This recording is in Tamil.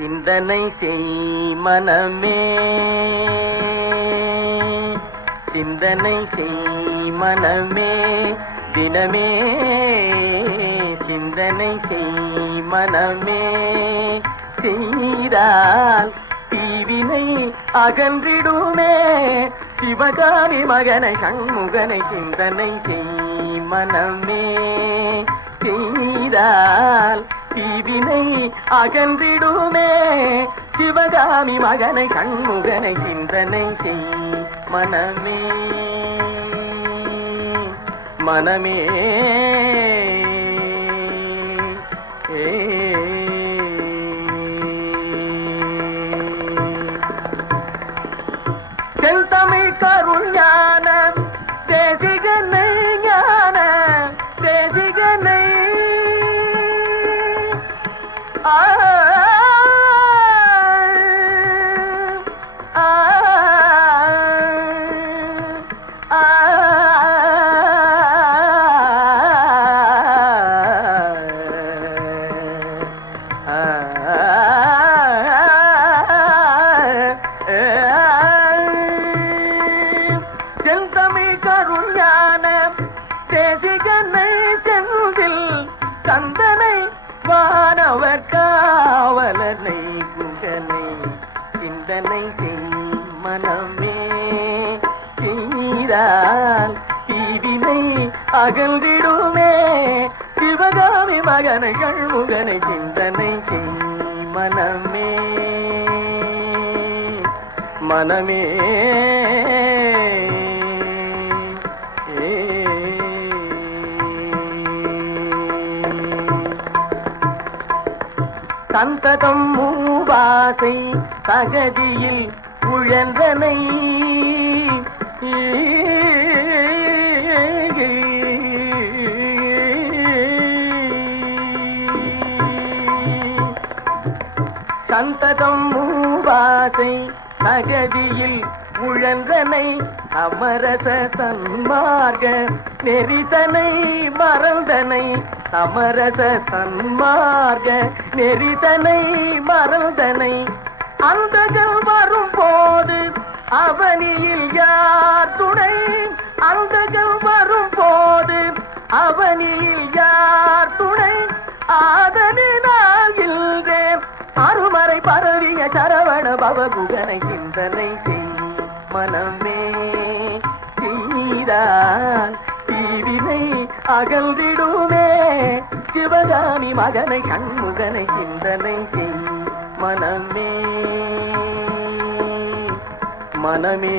சிந்தனை செய் மனமே, சிந்தனை செய் மனமே, தினமே சிந்தனை செய் மனமே. செய்தால் தீவினை அகன்றிடுமே, சிவகாமி மகனை சண்முகனை சிந்தனை செய் மனமே. செய்தால் தீவினை அகன்றிடுமே, சிவகாமி மகனை சண்முகனை சிந்தனை செய் மனமே. மனமே செந்தமிழ் கருள் ஞான தேசிகனை, ஞான தேசிகனை செந்தமிழ் கருள் ஞான தேசிகனை செந்தில் கந்தனை வானவர் காவலனை குகனை சிந்தனை செய் மனமே. செய்தால் தீவினை அகன்றிடுமே, சிவகாமி மகனை சண்முகனை சிந்தனை செய் மனமே. மனமே சந்ததம் மூவாசை தகதியில் உழன்றனை, சந்ததம் மூவாசை தகதியில் உழன்றனை, அமரச சன்மார்க நெறிதனை மறந்தனை, அமரச சன்மார்க நெறிதனை மறந்தனை. அந்தகள் வரும் போது அவனியில் யார் துணை, அந்தகள் வரும் போது அவனியில் யார் துணை. ஆதனினாகின்றேன் அருமறை பரவிய சரவண பவகுகனை சிந்தனை செய் மனமே. செய்தால் தீவினை அகல்விடுமே, சிவகாமி மகனை சண்முகனை சிந்தனை செய் மனமே. மனமே